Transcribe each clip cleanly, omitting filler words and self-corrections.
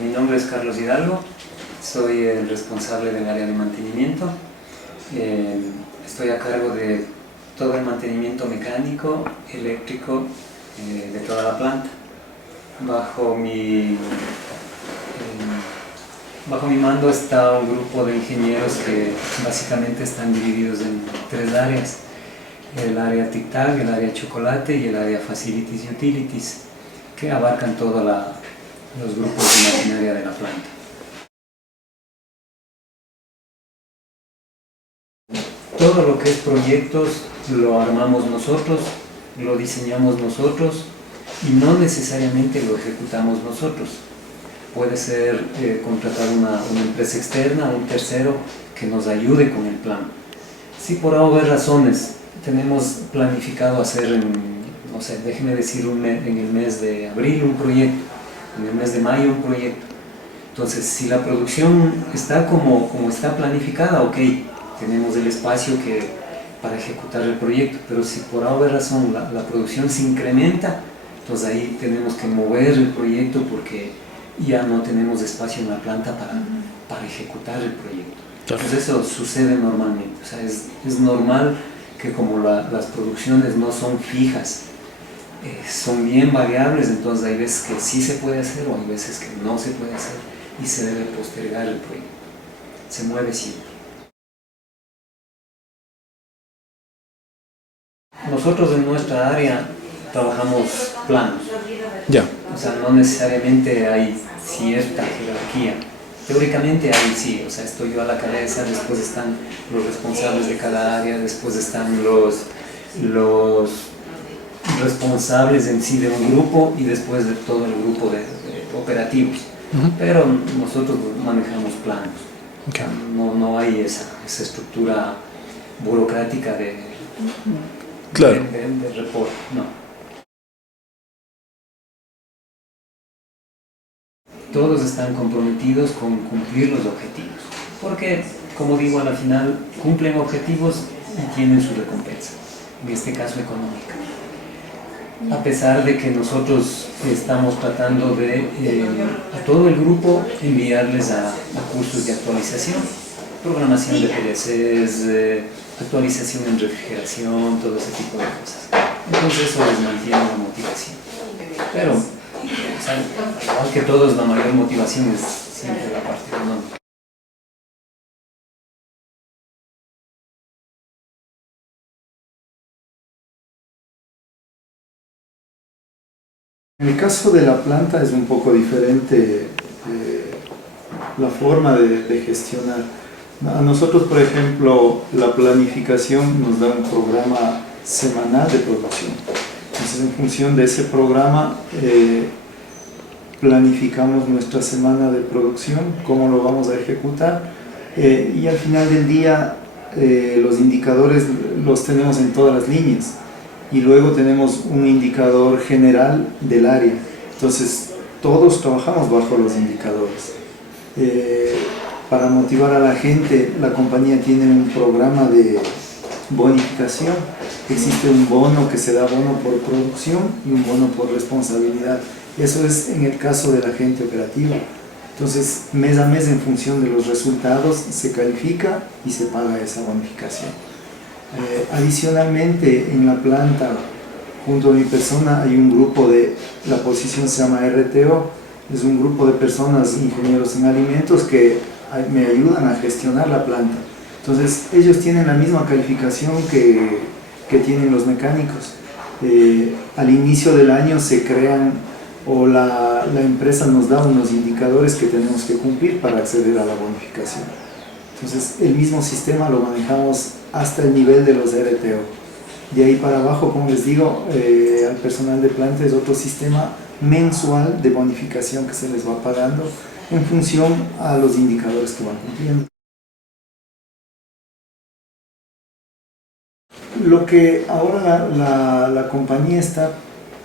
Mi nombre es Carlos Hidalgo, soy el responsable del área de mantenimiento. Estoy a cargo de todo el mantenimiento mecánico, eléctrico de toda la planta. Bajo mi mando está un grupo de ingenieros que básicamente están divididos en 3 áreas: el área TICTAC, el área chocolate y el área Facilities y Utilities, que abarcan todos los grupos de maquinaria de la planta. Todo lo que es proyectos lo armamos nosotros, lo diseñamos nosotros y no necesariamente lo ejecutamos nosotros. Puede ser contratar una empresa externa, un tercero que nos ayude con el plan. Si por algunas razones tenemos planificado hacer, no sé, déjeme decir, en el mes de abril un proyecto, en el mes de mayo un proyecto. Entonces, si la producción está como está planificada, ok, tenemos el espacio para ejecutar el proyecto, pero si por alguna razón la producción se incrementa, entonces ahí tenemos que mover el proyecto porque ya no tenemos espacio en la planta para ejecutar el proyecto. Entonces eso sucede normalmente, o sea, es normal que como las producciones no son fijas, son bien variables, entonces hay veces que sí se puede hacer o hay veces que no se puede hacer y se debe postergar el proyecto. Se mueve siempre. Nosotros en nuestra área trabajamos planos. Ya. O sea, no necesariamente hay cierta jerarquía. Teóricamente hay, sí, o sea, estoy yo a la cabeza, después están los responsables de cada área, después están los responsables en sí de un grupo y después de todo el grupo de operativos. Pero nosotros manejamos planos. Okay. No hay esa estructura burocrática Claro. de reporte, no. Todos están comprometidos con cumplir los objetivos, porque, como digo, a la final cumplen objetivos y tienen su recompensa, en este caso económica. A pesar de que nosotros estamos tratando de, a todo el grupo, enviarles a cursos de actualización, programación de PLCs, actualización en refrigeración, todo ese tipo de cosas. Entonces eso les mantiene la motivación. Pero, o sea, igual que todos, la mayor motivación es siempre la parte económica. En el caso de la planta es un poco diferente la forma de gestionar. A nosotros, por ejemplo, la planificación nos da un programa semanal de producción. Entonces, en función de ese programa, planificamos nuestra semana de producción, cómo lo vamos a ejecutar, y al final del día los indicadores los tenemos en todas las líneas. Y luego tenemos un indicador general del área. Entonces, todos trabajamos bajo los indicadores. Para motivar a la gente, la compañía tiene un programa de bonificación. Existe un bono que se da bono por producción y un bono por responsabilidad. Eso es en el caso de la gente operativa. Entonces, mes a mes, en función de los resultados, se califica y se paga esa bonificación. Adicionalmente, en la planta, junto a mi persona, hay un grupo la posición se llama RTO, es un grupo de personas, ingenieros en alimentos, que me ayudan a gestionar la planta. Entonces, ellos tienen la misma calificación que tienen los mecánicos. Al inicio del año se crean, o la empresa nos da unos indicadores que tenemos que cumplir para acceder a la bonificación. Entonces, el mismo sistema lo manejamos hasta el nivel de los RTO. De ahí para abajo, como les digo, al personal de planta es otro sistema mensual de bonificación que se les va pagando en función a los indicadores que van cumpliendo. Lo que ahora la compañía está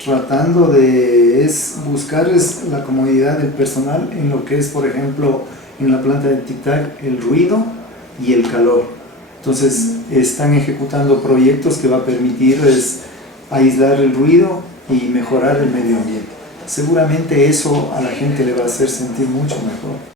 tratando es buscar la comodidad del personal en lo que es, por ejemplo, en la planta de TICTAC, el ruido y el calor. Entonces, están ejecutando proyectos que va a permitir aislar el ruido y mejorar el medio ambiente. seguramente eso a la gente le va a hacer sentir mucho mejor.